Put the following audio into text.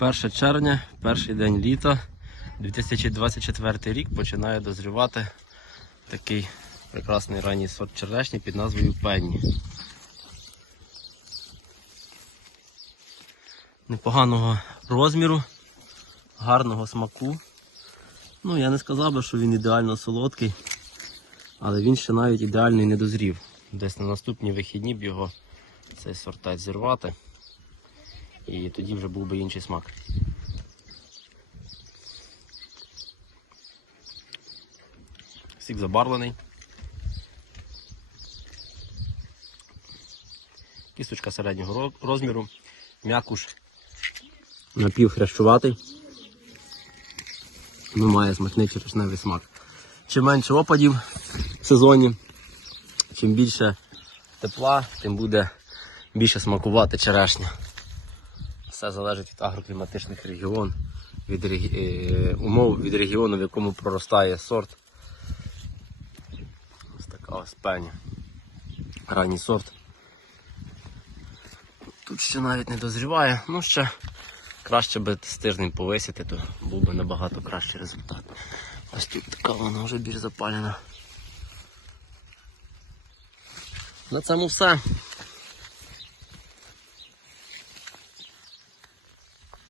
1 червня, перший день літа, 2024 рік починає дозрівати такий прекрасний ранній сорт черешні під назвою Пенні. Непоганого розміру, гарного смаку. Ну, я не сказав би, що він ідеально солодкий, але він ще навіть ідеально і не дозрів. Десь на наступні вихідні б його цей сортець зірвати. І тоді вже був би інший смак. Сік забарвлений. Кісточка середнього розміру. М'якуш напівхрящуватий. Ну, має смачний черешневий смак. Чим менше опадів в сезоні, чим більше тепла, тим буде більше смакувати черешня. Все залежить від агрокліматичних регіон, від е, умов від регіону, в якому проростає сорт. Ось така ось пеня. Ранній сорт. Тут ще навіть не дозріває, ну ще краще би з тиждень повисити, то був би набагато кращий результат. Ось тут така вона вже більш запалена. На цьому все.